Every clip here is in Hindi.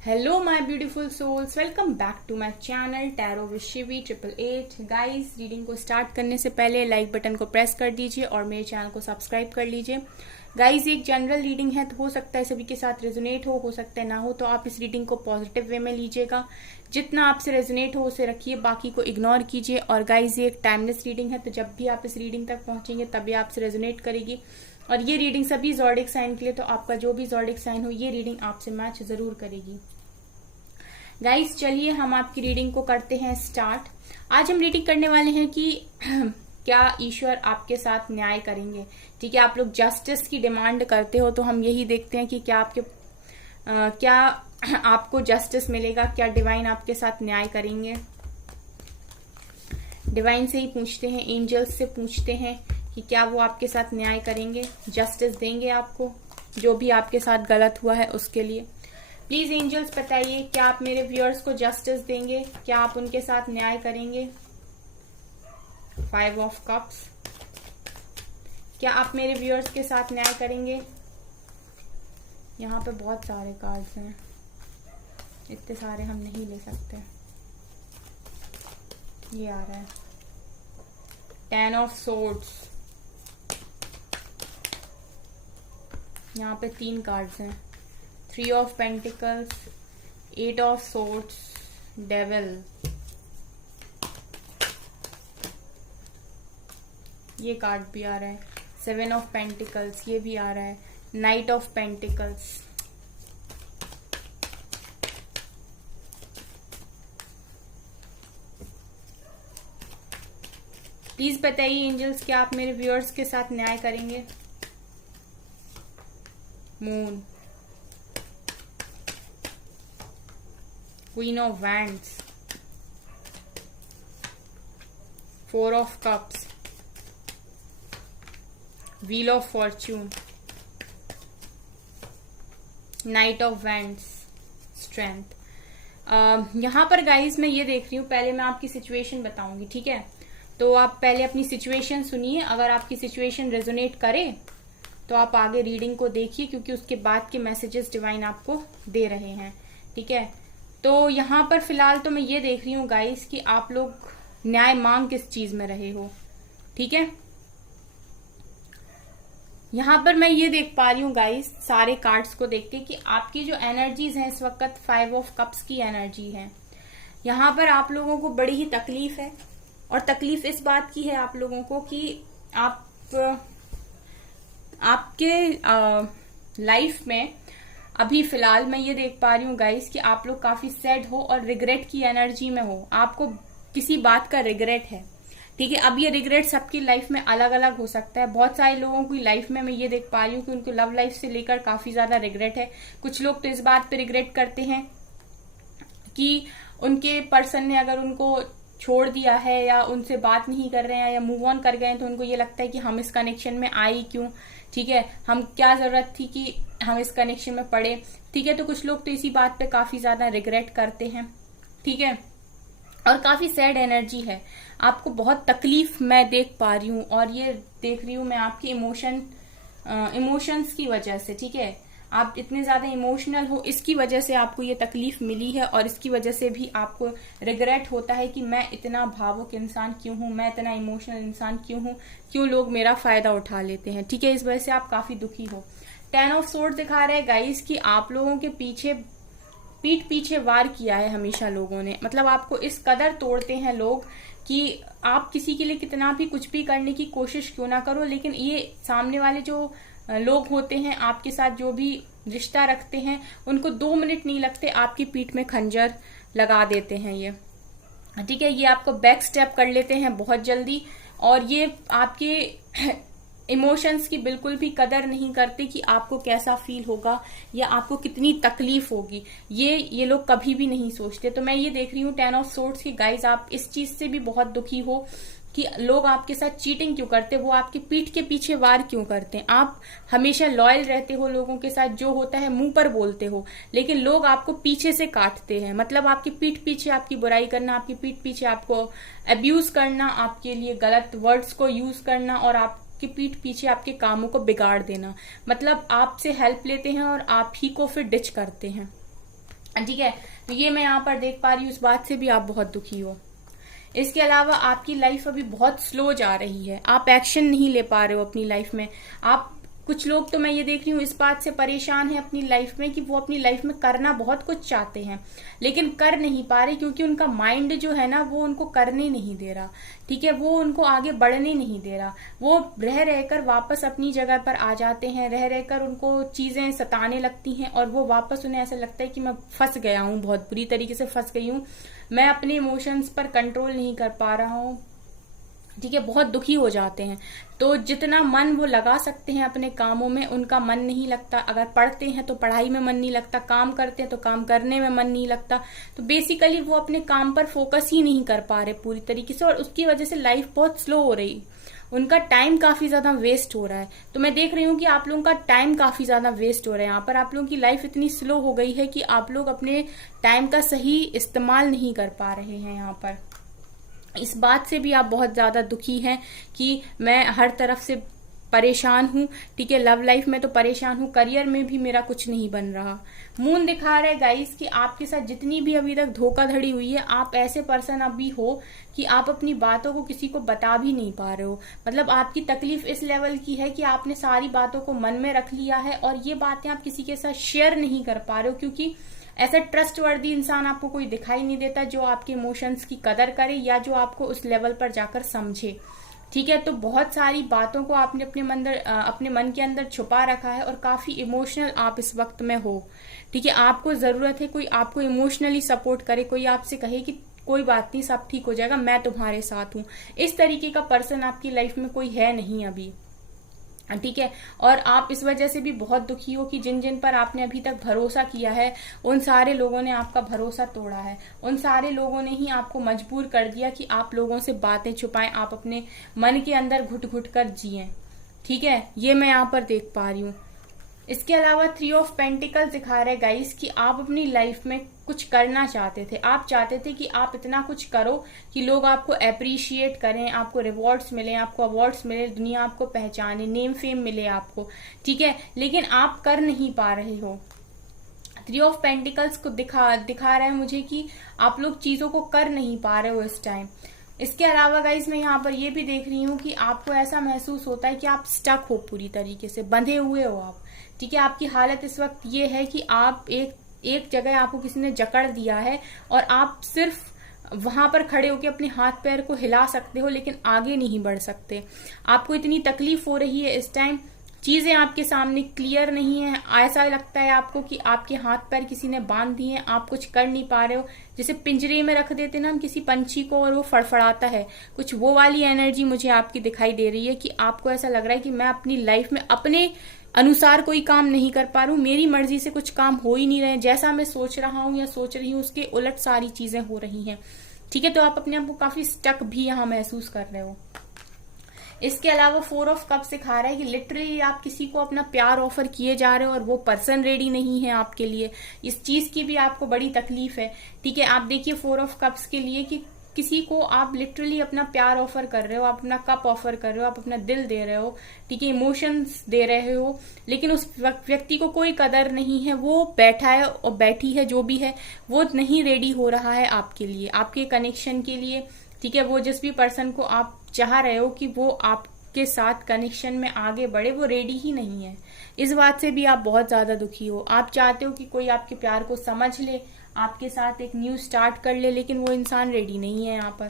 Hello my beautiful souls, welcome back to my channel tarot with Shivi 888। Guys, reading को स्टार्ट करने से पहले लाइक बटन को प्रेस कर दीजिए और मेरे चैनल को सब्सक्राइब कर लीजिए। गाइस, ये एक जनरल रीडिंग है, तो हो सकता है सभी के साथ रेजोनेट हो सकता है ना हो, तो आप इस रीडिंग को पॉजिटिव वे में लीजिएगा। जितना आपसे रेजोनेट हो उसे रखिए, बाकी को इग्नोर कीजिए। और गाइस, ये एक टाइमलेस रीडिंग है, तो जब भी आप इस रीडिंग तक पहुंचेंगे तभी आपसे रेजोनेट करेगी। और ये रीडिंग सभी ज़ोडिक साइन के लिए, तो आपका जो भी ज़ोडिक साइन हो ये रीडिंग आपसे मैच जरूर करेगी। गाइस, चलिए हम आपकी रीडिंग को करते हैं स्टार्ट। आज हम रीडिंग करने वाले हैं कि क्या ईश्वर आपके साथ न्याय करेंगे। ठीक है, आप लोग जस्टिस की डिमांड करते हो, तो हम यही देखते हैं कि क्या आपको जस्टिस मिलेगा, क्या डिवाइन आपके साथ न्याय करेंगे। डिवाइन से ही पूछते हैं, एंजल्स से पूछते हैं कि क्या वो आपके साथ न्याय करेंगे, जस्टिस देंगे आपको, जो भी आपके साथ गलत हुआ है उसके लिए। प्लीज एंजल्स बताइए, क्या आप मेरे व्यूअर्स को जस्टिस देंगे, क्या आप उनके साथ न्याय करेंगे। 5 ऑफ कप्स, क्या आप मेरे व्यूअर्स के साथ न्याय करेंगे। यहाँ पे बहुत सारे कार्ड्स हैं, इतने सारे हम नहीं ले सकते। ये आ रहा है 10 ऑफ सोर्ड्स, यहाँ पे 3 कार्ड्स हैं। 3 of pentacles, 8 of swords, devil, ये कार्ड भी आ रहा है। 7 ऑफ पेंटिकल्स, ये भी आ रहा है। नाइट ऑफ पेंटिकल्स, प्लीज बताइए एंजल्स, क्या आप मेरे व्यूअर्स के साथ न्याय करेंगे। Moon, queen of wands, 4 of cups, wheel of Fortune, night of wands, strength. यहां पर गाइज मैं ये देख रही हूं, पहले मैं आपकी सिचुएशन बताऊंगी, ठीक है। तो आप पहले अपनी सिचुएशन सुनिए, अगर आपकी सिचुएशन रेजोनेट करे तो आप आगे रीडिंग को देखिए, क्योंकि उसके बाद के मैसेजेस डिवाइन आपको दे रहे हैं, ठीक है। तो यहाँ पर फिलहाल तो मैं ये देख रही हूँ गाइस कि आप लोग न्याय मांग किस चीज में रहे हो, ठीक है। यहाँ पर मैं ये देख पा रही हूँ गाइस, सारे कार्ड्स को देख के, कि आपकी जो एनर्जीज हैं इस वक्त 5 ऑफ कप्स की एनर्जी है। यहाँ पर आप लोगों को बड़ी ही तकलीफ है, और तकलीफ इस बात की है आप लोगों को कि आपके लाइफ में अभी फिलहाल मैं ये देख पा रही हूँ गाइस कि आप लोग काफी सैड हो और रिग्रेट की एनर्जी में हो। आपको किसी बात का रिग्रेट है, ठीक है। अब ये रिग्रेट सबकी लाइफ में अलग अलग हो सकता है। बहुत सारे लोगों की लाइफ में मैं ये देख पा रही हूँ कि उनको लव लाइफ से लेकर काफी ज्यादा रिग्रेट है। कुछ लोग तो इस बात पे रिग्रेट करते हैं कि उनके पर्सन ने अगर उनको छोड़ दिया है या उनसे बात नहीं कर रहे हैं या मूव ऑन कर गए, तो उनको ये लगता है कि हम इस कनेक्शन में आए क्यों, ठीक है, हम क्या जरूरत थी कि हम इस कनेक्शन में पड़े, ठीक है। तो कुछ लोग तो इसी बात पे काफी ज्यादा रिग्रेट करते हैं, ठीक है। और काफी सैड एनर्जी है, आपको बहुत तकलीफ मैं देख पा रही हूँ, और ये देख रही हूँ मैं आपकी इमोशंस की वजह से, ठीक है। आप इतने ज्यादा इमोशनल हो, इसकी वजह से आपको ये तकलीफ मिली है, और इसकी वजह से भी आपको रिग्रेट होता है कि मैं इतना भावुक इंसान क्यों हूं, मैं इतना इमोशनल इंसान क्यों हूं, क्यों लोग मेरा फायदा उठा लेते हैं, ठीक है। इस वजह से आप काफी दुखी हो। 10 ऑफ सोर्ड दिखा रहे हैं गाइस कि आप लोगों के पीठ पीछे वार किया है हमेशा लोगों ने। मतलब आपको इस कदर तोड़ते हैं लोग कि आप किसी के लिए कितना भी कुछ भी करने की कोशिश क्यों ना करो, लेकिन ये सामने वाले जो लोग होते हैं आपके साथ जो भी रिश्ता रखते हैं, उनको 2 मिनट नहीं लगते आपकी पीठ में खंजर लगा देते हैं ये, ठीक है। ये आपको बैक स्टेप कर लेते हैं बहुत जल्दी, और ये आपके इमोशंस की बिल्कुल भी कदर नहीं करते कि आपको कैसा फील होगा या आपको कितनी तकलीफ होगी, ये लोग कभी भी नहीं सोचते। तो मैं ये देख रही हूँ 10 ऑफ सोर्ड्स की गाइज, आप इस चीज से भी बहुत दुखी हो कि लोग आपके साथ चीटिंग क्यों करते, वो आपकी पीठ के पीछे वार क्यों करते हैं। आप हमेशा लॉयल रहते हो लोगों के साथ, जो होता है मुंह पर बोलते हो, लेकिन लोग आपको पीछे से काटते हैं। मतलब आपकी पीठ पीछे आपकी बुराई करना, आपकी पीठ पीछे आपको अब्यूज करना, आपके लिए गलत वर्ड्स को यूज करना, और आपकी पीठ पीछे आपके कामों को बिगाड़ देना। मतलब आपसे हेल्प लेते हैं और आप ही को फिर डिच करते हैं, ठीक है, तो ये मैं यहाँ पर देख पा रही हूँ, इस बात से भी आप बहुत दुखी हो। इसके अलावा आपकी लाइफ अभी बहुत स्लो जा रही है, आप एक्शन नहीं ले पा रहे हो अपनी लाइफ में। आप कुछ लोग तो मैं ये देख रही हूँ इस बात से परेशान है अपनी लाइफ में कि वो अपनी लाइफ में करना बहुत कुछ चाहते हैं लेकिन कर नहीं पा रहे, क्योंकि उनका माइंड जो है ना वो उनको करने नहीं दे रहा। ठीक है, वो उनको आगे बढ़ने नहीं दे रहा। वो रह रहकर वापस अपनी जगह पर आ जाते हैं, रह रहकर उनको चीजें सताने लगती हैं और वो वापस, उन्हें ऐसा लगता है कि मैं फंस गया हूँ, बहुत बुरी तरीके से फंस गई हूँ, मैं अपने इमोशंस पर कंट्रोल नहीं कर पा रहा हूँ। ठीक है, बहुत दुखी हो जाते हैं। तो जितना मन वो लगा सकते हैं अपने कामों में, उनका मन नहीं लगता। अगर पढ़ते हैं तो पढ़ाई में मन नहीं लगता, काम करते हैं तो काम करने में मन नहीं लगता। तो बेसिकली वो अपने काम पर फोकस ही नहीं कर पा रहे पूरी तरीके से, और उसकी वजह से लाइफ बहुत स्लो हो रही, उनका टाइम काफी ज्यादा वेस्ट हो रहा है। तो मैं देख रही हूँ कि आप लोगों का टाइम काफी ज्यादा वेस्ट हो रहा है यहाँ पर। आप लोगों की लाइफ इतनी स्लो हो गई है कि आप लोग अपने टाइम का सही इस्तेमाल नहीं कर पा रहे हैं यहाँ पर। इस बात से भी आप बहुत ज्यादा दुखी हैं कि मैं हर तरफ से परेशान हूँ। ठीक है, लव लाइफ में तो परेशान हूँ, करियर में भी मेरा कुछ नहीं बन रहा। मून दिखा रहा है गाइस कि आपके साथ जितनी भी अभी तक धोखाधड़ी हुई है, आप ऐसे पर्सन अभी हो कि आप अपनी बातों को किसी को बता भी नहीं पा रहे हो। मतलब आपकी तकलीफ इस लेवल की है कि आपने सारी बातों को मन में रख लिया है और ये बातें आप किसी के साथ शेयर नहीं कर पा रहे हो, क्योंकि ऐसा ट्रस्टवर्दी इंसान आपको कोई दिखाई नहीं देता जो आपके इमोशंस की कदर करे या जो आपको उस लेवल पर जाकर समझे। ठीक है, तो बहुत सारी बातों को आपने अपने मन के अंदर छुपा रखा है और काफी इमोशनल आप इस वक्त में हो। ठीक है, आपको जरूरत है कोई आपको इमोशनली सपोर्ट करे, कोई आपसे कहे कि कोई बात नहीं, सब ठीक हो जाएगा, मैं तुम्हारे साथ हूँ। इस तरीके का पर्सन आपकी लाइफ में कोई है नहीं अभी। ठीक है, और आप इस वजह से भी बहुत दुखी हो कि जिन जिन पर आपने अभी तक भरोसा किया है, उन सारे लोगों ने आपका भरोसा तोड़ा है। उन सारे लोगों ने ही आपको मजबूर कर दिया कि आप लोगों से बातें छुपाएं, आप अपने मन के अंदर घुट घुट कर जिएं। ठीक है, ये मैं यहाँ पर देख पा रही हूँ। इसके अलावा 3 ऑफ पेंटिकल्स दिखा रहे गाइस कि आप अपनी लाइफ में कुछ करना चाहते थे। आप चाहते थे कि आप इतना कुछ करो कि लोग आपको अप्रिशिएट करें, आपको रिवॉर्ड्स मिले, आपको अवार्ड्स मिले, दुनिया आपको पहचाने, नेम फेम मिले आपको। ठीक है, लेकिन आप कर नहीं पा रहे हो। 3 ऑफ पेंटिकल्स को दिखा रहा है मुझे कि आप लोग चीजों को कर नहीं पा रहे हो इस टाइम। इसके अलावा गाइज मैं यहाँ पर ये भी देख रही हूँ कि आपको ऐसा महसूस होता है कि आप स्टक हो, पूरी तरीके से बंधे हुए हो आप। ठीक है, आपकी हालत इस वक्त ये है कि आप एक जगह आपको किसी ने जकड़ दिया है और आप सिर्फ वहां पर खड़े होकर अपने हाथ पैर को हिला सकते हो लेकिन आगे नहीं बढ़ सकते। आपको इतनी तकलीफ हो रही है इस टाइम, चीजें आपके सामने क्लियर नहीं है। ऐसा लगता है आपको कि आपके हाथ पैर किसी ने बांध दिए हैं, आप कुछ कर नहीं पा रहे हो। जैसे पिंजरे में रख देते ना हम किसी पंछी को और वो फड़फड़ाता है, कुछ वो वाली एनर्जी मुझे आपकी दिखाई दे रही है कि आपको ऐसा लग रहा है कि मैं अपनी लाइफ में अपने अनुसार कोई काम नहीं कर पा रहा हूँ, मेरी मर्जी से कुछ काम हो ही नहीं रहे, जैसा मैं सोच रहा हूँ या सोच रही हूँ उसके उलट सारी चीजें हो रही हैं। ठीक है, तो आप अपने आप को काफी स्टक भी यहाँ महसूस कर रहे हो। इसके अलावा 4 ऑफ कप्स सिखा रहा है कि लिटरली आप किसी को अपना प्यार ऑफर किए जा रहे हो और वो पर्सन रेडी नहीं है आपके लिए। इस चीज की भी आपको बड़ी तकलीफ है। ठीक है, आप देखिए 4 ऑफ कप्स के लिए कि किसी को आप लिटरली अपना प्यार ऑफर कर रहे हो, आप अपना कप ऑफर कर रहे हो, आप अपना दिल दे रहे हो, ठीक है, इमोशंस दे रहे हो, लेकिन उस व्यक्ति को कोई कदर नहीं है। वो बैठा है और बैठी है, जो भी है वो नहीं रेडी हो रहा है आपके लिए, आपके कनेक्शन के लिए। ठीक है, वो जिस भी पर्सन को आप चाह रहे हो कि वो आपके साथ कनेक्शन में आगे बढ़े, वो रेडी ही नहीं है। इस बात से भी आप बहुत ज्यादा दुखी हो। आप चाहते हो कि कोई आपके प्यार को समझ ले, आपके साथ एक न्यू स्टार्ट कर ले, लेकिन वो इंसान रेडी नहीं है यहाँ पर।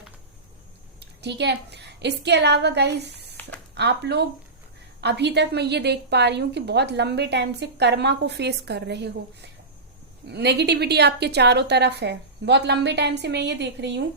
ठीक है, इसके अलावा गाइस आप लोग अभी तक मैं ये देख पा रही हूँ कि बहुत लंबे टाइम से कर्मा को फेस कर रहे हो। नेगेटिविटी आपके चारों तरफ है। बहुत लंबे टाइम से मैं ये देख रही हूँ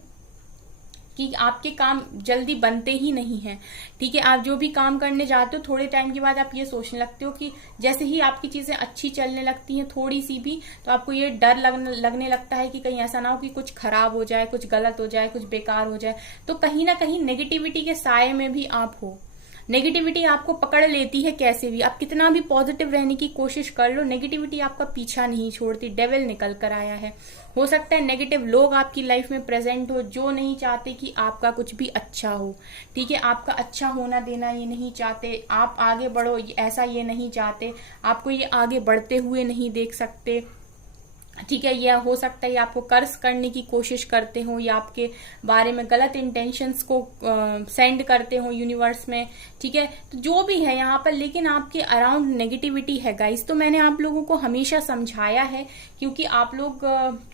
कि आपके काम जल्दी बनते ही नहीं हैं। ठीक है, आप जो भी काम करने जाते हो थोड़े टाइम के बाद आप ये सोचने लगते हो कि जैसे ही आपकी चीजें अच्छी चलने लगती हैं थोड़ी सी भी, तो आपको ये डर लगने लगता है कि कहीं ऐसा ना हो कि कुछ खराब हो जाए, कुछ गलत हो जाए, कुछ बेकार हो जाए। तो कहीं ना कहीं नेगेटिविटी के साये में भी आप हो। नेगेटिविटी आपको पकड़ लेती है कैसे भी, आप कितना भी पॉजिटिव रहने की कोशिश कर लो, नेगेटिविटी आपका पीछा नहीं छोड़ती। डेविल निकल कर आया है। हो सकता है नेगेटिव लोग आपकी लाइफ में प्रेजेंट हो जो नहीं चाहते कि आपका कुछ भी अच्छा हो। ठीक है, आपका अच्छा होना देना ये नहीं चाहते, आप आगे बढ़ो ऐसा ये नहीं चाहते, आपको ये आगे बढ़ते हुए नहीं देख सकते। ठीक है, यह हो सकता है आपको कर्ज करने की कोशिश करते हो या आपके बारे में गलत इंटेंशंस को सेंड करते हो यूनिवर्स में। ठीक है, तो जो भी है यहाँ पर, लेकिन आपके अराउंड नेगेटिविटी है गाइस। तो मैंने आप लोगों को हमेशा समझाया है, क्योंकि आप लोग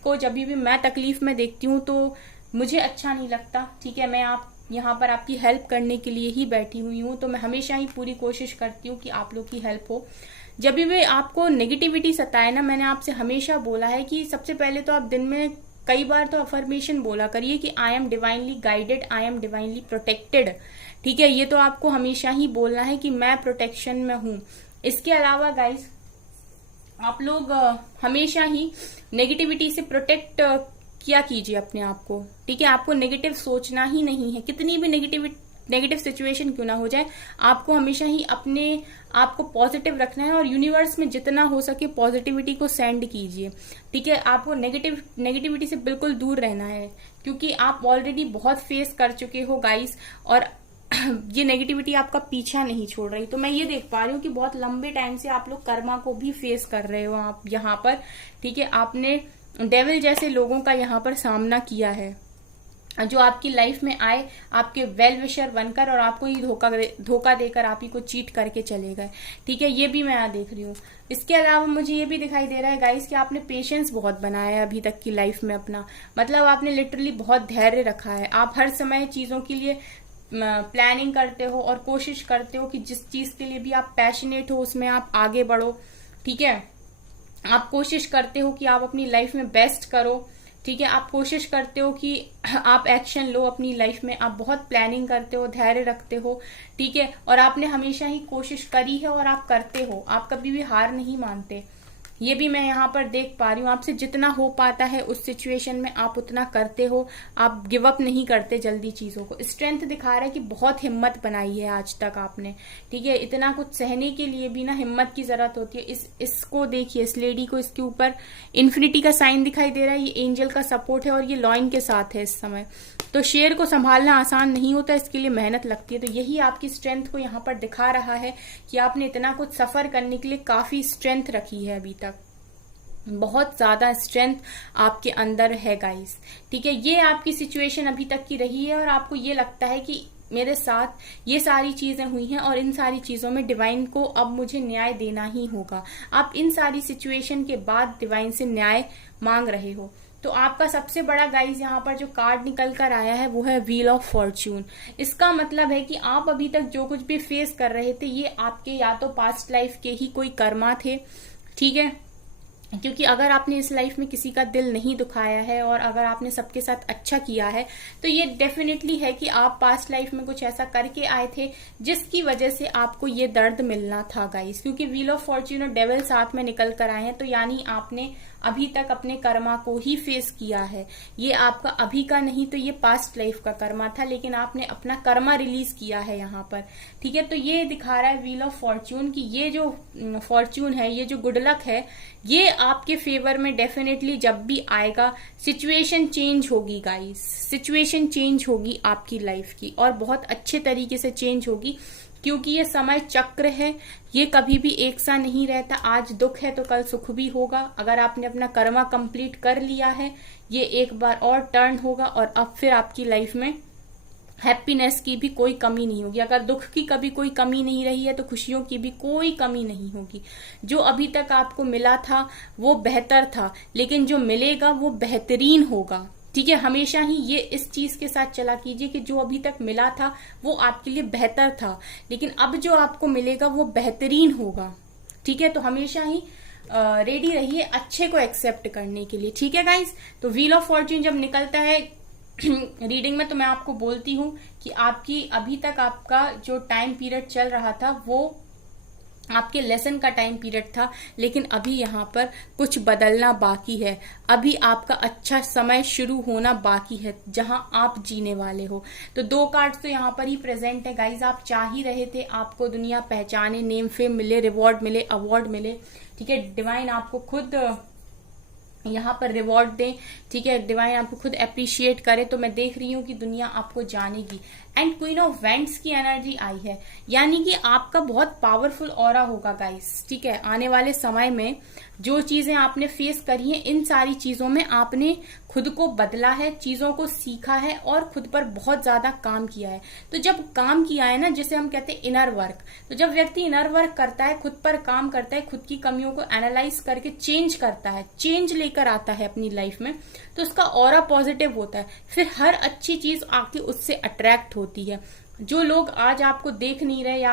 को जब भी मैं तकलीफ में देखती हूँ तो मुझे अच्छा नहीं लगता। ठीक है, मैं आप यहाँ पर आपकी हेल्प करने के लिए ही बैठी हुई हूँ, तो मैं हमेशा ही पूरी कोशिश करती हूँ कि आप लोग की हेल्प हो। जब भी आपको नेगेटिविटी सताए ना, मैंने आपसे हमेशा बोला है कि सबसे पहले तो आप दिन में कई बार तो अफर्मेशन बोला करिए कि I am divinely guided, I am divinely protected. ठीक है, ये तो आपको हमेशा ही बोलना है कि मैं प्रोटेक्शन में हूं। इसके अलावा गाइस, आप लोग हमेशा ही नेगेटिविटी से प्रोटेक्ट किया कीजिए अपने आप को। ठीक है, आपको नेगेटिव सोचना ही नहीं है, कितनी भी नेगेटिव सिचुएशन क्यों ना हो जाए, आपको हमेशा ही अपने आप को पॉजिटिव रखना है और यूनिवर्स में जितना हो सके पॉजिटिविटी को सेंड कीजिए। ठीक है, आपको नेगेटिविटी से बिल्कुल दूर रहना है, क्योंकि आप ऑलरेडी बहुत फेस कर चुके हो गाइस, और ये नेगेटिविटी आपका पीछा नहीं छोड़ रही। तो मैं ये देख पा रही हूँ कि बहुत लंबे टाइम से आप लोग कर्मा को भी फेस कर रहे हो आप यहाँ पर। ठीक है, आपने डेविल जैसे लोगों का यहाँ पर सामना किया है, जो आपकी लाइफ में आए आपके वेल विशर बनकर और आपको ही धोखा देकर आप ही को चीट करके चले गए। ठीक है, ये भी मैं यहाँ देख रही हूँ। इसके अलावा मुझे ये भी दिखाई दे रहा है गाइस कि आपने पेशेंस बहुत बनाया है अभी तक की लाइफ में अपना, मतलब आपने लिटरली बहुत धैर्य रखा है। आप हर समय चीजों के लिए प्लानिंग करते हो और कोशिश करते हो कि जिस चीज के लिए भी आप पैशनेट हो उसमें आप आगे बढ़ो। ठीक है, आप कोशिश करते हो कि आप अपनी लाइफ में बेस्ट करो। ठीक है, आप कोशिश करते हो कि आप एक्शन लो अपनी लाइफ में, आप बहुत प्लानिंग करते हो, धैर्य रखते हो। ठीक है, और आपने हमेशा ही कोशिश करी है और आप करते हो, आप कभी भी हार नहीं मानते। ये भी मैं यहाँ पर देख पा रही हूँ, आपसे जितना हो पाता है उस सिचुएशन में आप उतना करते हो, आप गिव अप नहीं करते जल्दी चीजों को। स्ट्रेंथ दिखा रहा है कि बहुत हिम्मत बनाई है आज तक आपने। ठीक है, इतना कुछ सहने के लिए भी ना हिम्मत की जरूरत होती है। इसको देखिए, इस लेडी को, इसके ऊपर इन्फिनिटी का साइन दिखाई दे रहा है, ये एंजल का सपोर्ट है और ये लॉइन के साथ है इस समय। तो शेर को संभालना आसान नहीं होता, इसके लिए मेहनत लगती है। तो यही आपकी स्ट्रेंथ को यहाँ पर दिखा रहा है कि आपने इतना कुछ सफर करने के लिए काफी स्ट्रेंथ रखी है अभी तक, बहुत ज्यादा स्ट्रेंथ आपके अंदर है गाइस। ठीक है, ये आपकी सिचुएशन अभी तक की रही है और आपको ये लगता है कि मेरे साथ ये सारी चीजें हुई हैं और इन सारी चीजों में डिवाइन को अब मुझे न्याय देना ही होगा। आप इन सारी सिचुएशन के बाद डिवाइन से न्याय मांग रहे हो। तो आपका सबसे बड़ा गाइस यहाँ पर जो कार्ड निकल कर आया है वो है व्हील ऑफ फॉर्च्यून। इसका मतलब है कि आप अभी तक जो कुछ भी फेस कर रहे थे ये आपके या तो पास्ट लाइफ के ही कोई कर्मा थे। ठीक है, क्योंकि अगर आपने इस लाइफ में किसी का दिल नहीं दुखाया है और अगर आपने सबके साथ अच्छा किया है तो ये डेफिनेटली है कि आप पास्ट लाइफ में कुछ ऐसा करके आए थे जिसकी वजह से आपको ये दर्द मिलना था गाइस। क्योंकि व्हील ऑफ फॉर्च्यून और डेविल साथ में निकल कर आए हैं, तो यानी आपने अभी तक अपने कर्मा को ही फेस किया है। ये आपका अभी का नहीं, तो ये पास्ट लाइफ का कर्मा था, लेकिन आपने अपना कर्मा रिलीज किया है यहाँ पर। ठीक है, तो ये दिखा रहा है व्हील ऑफ फॉर्च्यून की ये जो फॉर्च्यून है, ये जो गुड लक है, ये आपके फेवर में डेफिनेटली जब भी आएगा सिचुएशन चेंज होगी गाइस, सिचुएशन चेंज होगी आपकी लाइफ की और बहुत अच्छे तरीके से चेंज होगी। क्योंकि ये समय चक्र है, ये कभी भी एक सा नहीं रहता। आज दुख है तो कल सुख भी होगा। अगर आपने अपना कर्मा कंप्लीट कर लिया है, ये एक बार और टर्न होगा और अब फिर आपकी लाइफ में हैप्पीनेस की भी कोई कमी नहीं होगी। अगर दुख की कभी कोई कमी नहीं रही है तो खुशियों की भी कोई कमी नहीं होगी। जो अभी तक आपको मिला था वो बेहतर था, लेकिन जो मिलेगा वो बेहतरीन होगा। ठीक है, हमेशा ही ये इस चीज के साथ चला कीजिए कि जो अभी तक मिला था वो आपके लिए बेहतर था, लेकिन अब जो आपको मिलेगा वो बेहतरीन होगा। ठीक है, तो हमेशा ही रेडी रहिए अच्छे को एक्सेप्ट करने के लिए। ठीक है गाइस, तो व्हील ऑफ फॉर्च्यून जब निकलता है रीडिंग में तो मैं आपको बोलती हूँ कि आपकी अभी तक आपका जो टाइम पीरियड चल रहा था वो आपके लेसन का टाइम पीरियड था, लेकिन अभी यहाँ पर कुछ बदलना बाकी है। अभी आपका अच्छा समय शुरू होना बाकी है जहां आप जीने वाले हो। तो 2 कार्ड्स तो यहाँ पर ही प्रेजेंट है गाइज। आप चाह ही रहे थे आपको दुनिया पहचाने, नेम फेम मिले, रिवॉर्ड मिले, अवार्ड मिले। ठीक है, डिवाइन आपको खुद यहाँ पर रिवॉर्ड दें, ठीक है, डिवाइन आपको खुद अप्रिशिएट करे, तो मैं देख रही हूँ कि दुनिया आपको जानेगी। एंड क्वीन ऑफ वेंट्स की एनर्जी आई है, यानी कि आपका बहुत पावरफुल ऑरा होगा गाइस, ठीक है। आने वाले समय में जो चीजें आपने फेस करी हैं, इन सारी चीजों में आपने खुद को बदला है, चीजों को सीखा है और खुद पर बहुत ज्यादा काम किया है। तो जब काम किया है ना, जिसे हम कहते हैं इनर वर्क, तो जब व्यक्ति इनर वर्क करता है, खुद पर काम करता है, खुद की कमियों को एनालाइज करके चेंज करता है, चेंज लेकर आता है अपनी लाइफ में, तो उसका ऑरा पॉजिटिव होता है। फिर हर अच्छी चीज आके उससे अट्रैक्ट होती है। जो लोग आज आपको देख नहीं रहे या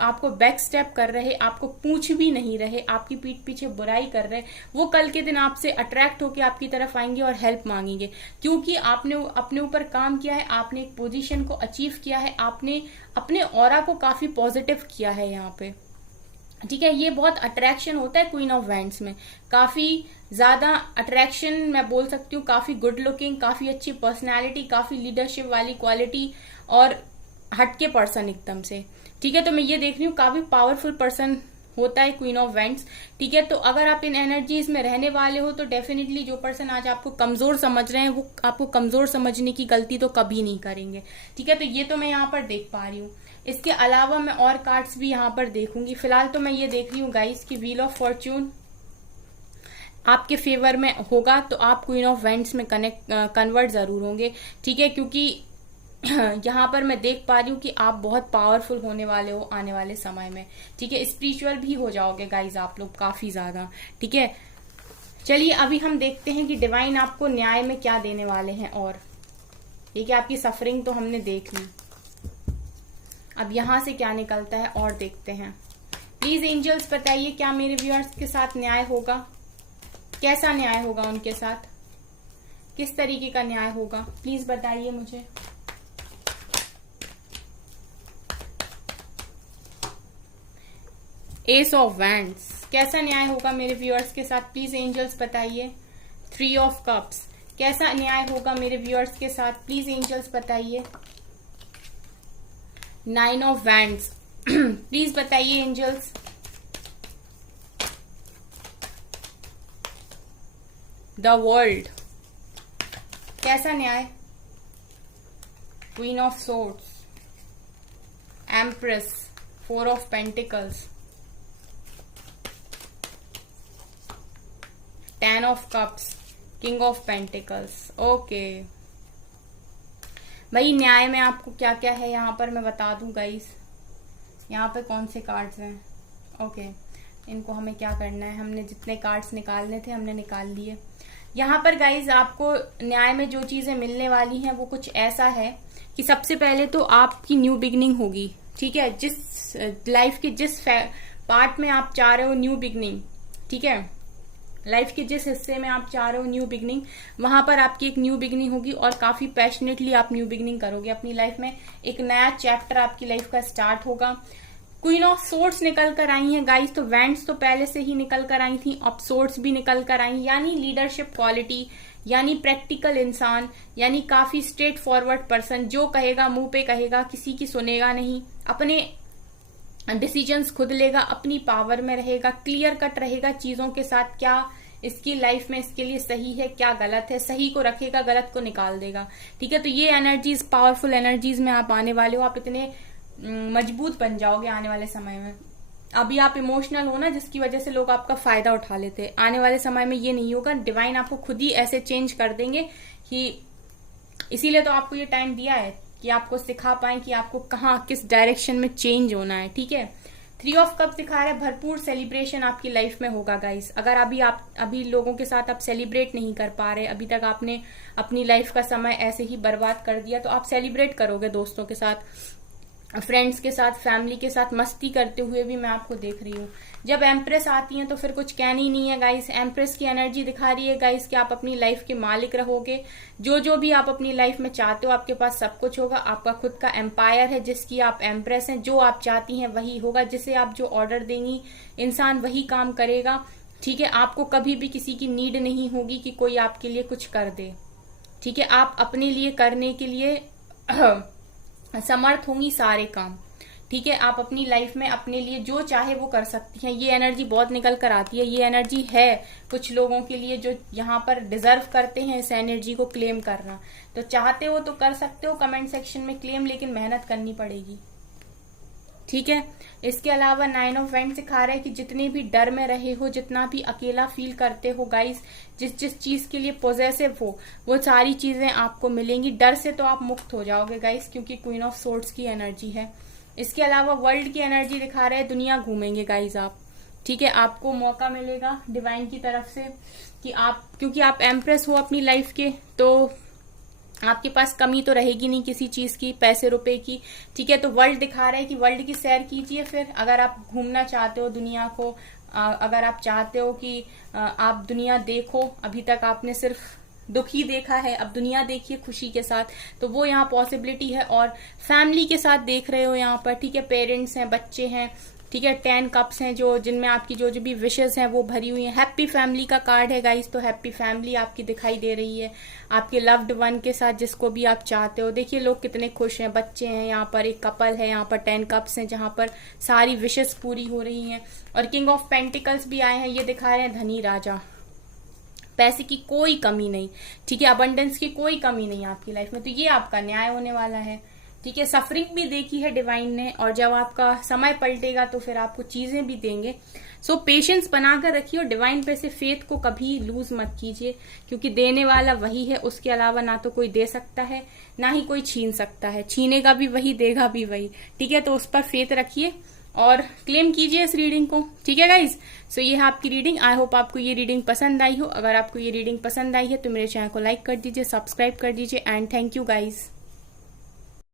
आपको बैक स्टेप कर रहे, आपको पूछ भी नहीं रहे, आपकी पीठ पीछे बुराई कर रहे, वो कल के दिन आपसे अट्रैक्ट होकर आपकी तरफ आएंगे और हेल्प मांगेंगे, क्योंकि आपने अपने ऊपर काम किया है, आपने एक पोजीशन को अचीव किया है, आपने अपने ऑरा को काफी पॉजिटिव किया है यहाँ पे, ठीक है। ये बहुत अट्रैक्शन होता है क्वीन ऑफ वैंड्स में, काफी ज्यादा अट्रैक्शन, मैं बोल सकती हूँ, काफी गुड लुकिंग, काफी अच्छी पर्सनैलिटी, काफी लीडरशिप वाली क्वालिटी और हटके पर्सन एकदम से, ठीक है। तो मैं ये देख रही हूँ काफी पावरफुल पर्सन होता है क्वीन ऑफ वेंट्स, ठीक है। तो अगर आप इन एनर्जीज में रहने वाले हो तो डेफिनेटली जो पर्सन आज आपको कमजोर समझ रहे हैं, वो आपको कमजोर समझने की गलती तो कभी नहीं करेंगे, ठीक है। तो ये तो मैं यहाँ पर देख पा रही हूँ। इसके अलावा मैं और कार्ड्स भी यहाँ पर देखूंगी। फिलहाल तो मैं ये देख रही हूँ गाइस की व्हील ऑफ फॉर्च्यून आपके फेवर में होगा, तो आप क्वीन ऑफ वेंट्स में कन्वर्ट जरूर होंगे, ठीक है, क्योंकि यहाँ पर मैं देख पा रही हूँ कि आप बहुत पावरफुल होने वाले हो आने वाले समय में, ठीक है। स्पिरिचुअल भी हो जाओगे गाइज आप लोग काफी ज्यादा, ठीक है। चलिए अभी हम देखते हैं कि डिवाइन आपको न्याय में क्या देने वाले हैं। और ये कि आपकी सफरिंग तो हमने देख ली, अब यहां से क्या निकलता है और देखते हैं। प्लीज एंजल्स बताइए क्या मेरे व्यूअर्स के साथ न्याय होगा, कैसा न्याय होगा उनके साथ, किस तरीके का न्याय होगा, प्लीज बताइए मुझे। एस ऑफ वैंड्स, कैसा न्याय होगा मेरे व्यूअर्स के साथ, प्लीज एंजल्स बताइए। 3 ऑफ कप्स, कैसा न्याय होगा मेरे व्यूअर्स के साथ, प्लीज एंजल्स बताइए। 9 ऑफ वैंड्स, प्लीज बताइए एंजल्स। द वर्ल्ड, कैसा न्याय। Queen of swords, empress, 4 of pentacles, 10 of cups, king of pentacles. Okay भाई, न्याय में आपको क्या क्या है यहाँ पर मैं बता दूं गाइस। यहाँ पे कौन से कार्ड्स हैं, ओके इनको हमें क्या करना है, हमने जितने कार्ड्स निकालने थे हमने निकाल लिए। यहाँ पर गाइस आपको न्याय में जो चीजें मिलने वाली हैं वो कुछ ऐसा है कि सबसे पहले तो आपकी न्यू बिगनिंग होगी, ठीक है। जिस लाइफ के जिस पार्ट में आप चाह रहे हो न्यू बिगनिंग, ठीक है, लाइफ के जिस हिस्से में आप चाह रहे हो न्यू बिगनिंग, वहां पर आपकी एक न्यू बिगनिंग होगी और काफी पैशनेटली आप न्यू बिगनिंग करोगे अपनी लाइफ में। एक नया चैप्टर आपकी लाइफ का स्टार्ट होगा। क्वीन ऑफ सोर्ड्स निकल कर आई हैं गाइस, तो वैंड्स तो पहले से ही निकल कर आई थी, अब सोर्ड्स भी निकल कर आई, यानी लीडरशिप क्वालिटी, यानी प्रैक्टिकल इंसान, यानी काफी स्ट्रेट फॉरवर्ड पर्सन, जो कहेगा मुंह पे कहेगा, किसी की सुनेगा नहीं, अपने डिसीजंस खुद लेगा, अपनी पावर में रहेगा, क्लियर कट रहेगा चीजों के साथ, क्या इसकी लाइफ में इसके लिए सही है क्या गलत है, सही को रखेगा गलत को निकाल देगा, ठीक है। तो ये एनर्जीज पावरफुल एनर्जीज में आप आने वाले हो, आप इतने मजबूत बन जाओगे आने वाले समय में। अभी आप इमोशनल हो ना, जिसकी वजह से लोग आपका फायदा उठा लेते हैं, आने वाले समय में ये नहीं होगा। डिवाइन आपको खुद ही ऐसे चेंज कर देंगे कि इसीलिए तो आपको ये टाइम दिया है कि आपको सिखा पाए कि आपको कहाँ किस डायरेक्शन में चेंज होना है, ठीक है। 3 ऑफ कप दिखा रहा है, भरपूर सेलिब्रेशन आपकी लाइफ में होगा गाइस। अगर अभी लोगों के साथ आप सेलिब्रेट नहीं कर पा रहे, अभी तक आपने अपनी लाइफ का समय ऐसे ही बर्बाद कर दिया, तो आप सेलिब्रेट करोगे दोस्तों के साथ, फ्रेंड्स के साथ, फैमिली के साथ मस्ती करते हुए भी मैं आपको देख रही हूँ। जब एम्प्रेस आती है तो फिर कुछ कहना ही नहीं है गाइस। एम्प्रेस की एनर्जी दिखा रही है गाइस कि आप अपनी लाइफ के मालिक रहोगे, जो भी आप अपनी लाइफ में चाहते हो आपके पास सब कुछ होगा। आपका खुद का एम्पायर है जिसकी आप एम्प्रेस हैं, जो आप चाहती हैं वही होगा, जिसे आप जो ऑर्डर देंगी इंसान वही काम करेगा, ठीक है। आपको कभी भी किसी की नीड नहीं होगी कि कोई आपके लिए कुछ कर दे, ठीक है। आप अपने लिए करने के लिए समर्थ होंगी सारे काम, ठीक है, आप अपनी लाइफ में अपने लिए जो चाहे वो कर सकती हैं। ये एनर्जी बहुत निकल कर आती है, ये एनर्जी है कुछ लोगों के लिए जो यहाँ पर डिजर्व करते हैं इस एनर्जी को क्लेम करना। तो चाहते हो तो कर सकते हो कमेंट सेक्शन में क्लेम, लेकिन मेहनत करनी पड़ेगी, ठीक है। इसके अलावा 9 ऑफ वेंट सिखा रहा है कि जितने भी डर में रहे हो, जितना भी अकेला फील करते हो गाइस, जिस चीज के लिए पॉजेसिव हो, वो सारी चीजें आपको मिलेंगी। डर से तो आप मुक्त हो जाओगे गाइस, क्योंकि क्वीन ऑफ सोर्ड्स की एनर्जी है। इसके अलावा वर्ल्ड की एनर्जी दिखा रहे हैं, दुनिया घूमेंगे गाइस आप, ठीक है। आपको मौका मिलेगा डिवाइन की तरफ से कि आप, क्योंकि आप एम्प्रेस हो अपनी लाइफ के, तो आपके पास कमी तो रहेगी नहीं किसी चीज की, पैसे रुपए की, ठीक है। तो वर्ल्ड दिखा रहे हैं कि वर्ल्ड की सैर कीजिए फिर, अगर आप घूमना चाहते हो दुनिया को, अगर आप चाहते हो कि आप दुनिया देखो, अभी तक आपने सिर्फ दुख ही देखा है, अब दुनिया देखिए खुशी के साथ, तो वो यहाँ पॉसिबिलिटी है। और फैमिली के साथ देख रहे हो यहाँ पर, ठीक है, पेरेंट्स हैं, बच्चे हैं, ठीक है, 10 कप्स हैं जो जिनमें आपकी जो भी विशेस हैं वो भरी हुई हैं। हैप्पी फैमिली का कार्ड है गाइस, तो हैप्पी फैमिली आपकी दिखाई दे रही है आपके लव्ड वन के साथ, जिसको भी आप चाहते हो। देखिए लोग कितने खुश हैं, बच्चे हैं यहाँ पर, एक कपल है यहाँ पर, 10 कप्स हैं जहाँ पर सारी विशेस पूरी हो रही हैं। और किंग ऑफ पेंटिकल्स भी आए हैं, ये दिखा रहे हैं धनी राजा, पैसे की कोई कमी नहीं, ठीक है, अबंडेंस की कोई कमी नहीं आपकी लाइफ में। तो ये आपका न्याय होने वाला है, ठीक है। सफरिंग भी देखी है डिवाइन ने, और जब आपका समय पलटेगा तो फिर आपको चीजें भी देंगे। सो पेशेंस बनाकर रखिए और डिवाइन पे से फेथ को कभी लूज मत कीजिए, क्योंकि देने वाला वही है, उसके अलावा ना तो कोई दे सकता है ना ही कोई छीन सकता है, छीनेगा भी वही, देगा भी वही, ठीक है। तो उस पर फेथ रखिए और क्लेम कीजिए इस रीडिंग को, ठीक है गाइज। सो ये है आपकी रीडिंग। आई होप आपको ये रीडिंग पसंद आई हो। अगर आपको ये रीडिंग पसंद आई है तो मेरे चैनल को लाइक कर दीजिए, सब्सक्राइब कर दीजिए, एंड थैंक यू गाइज।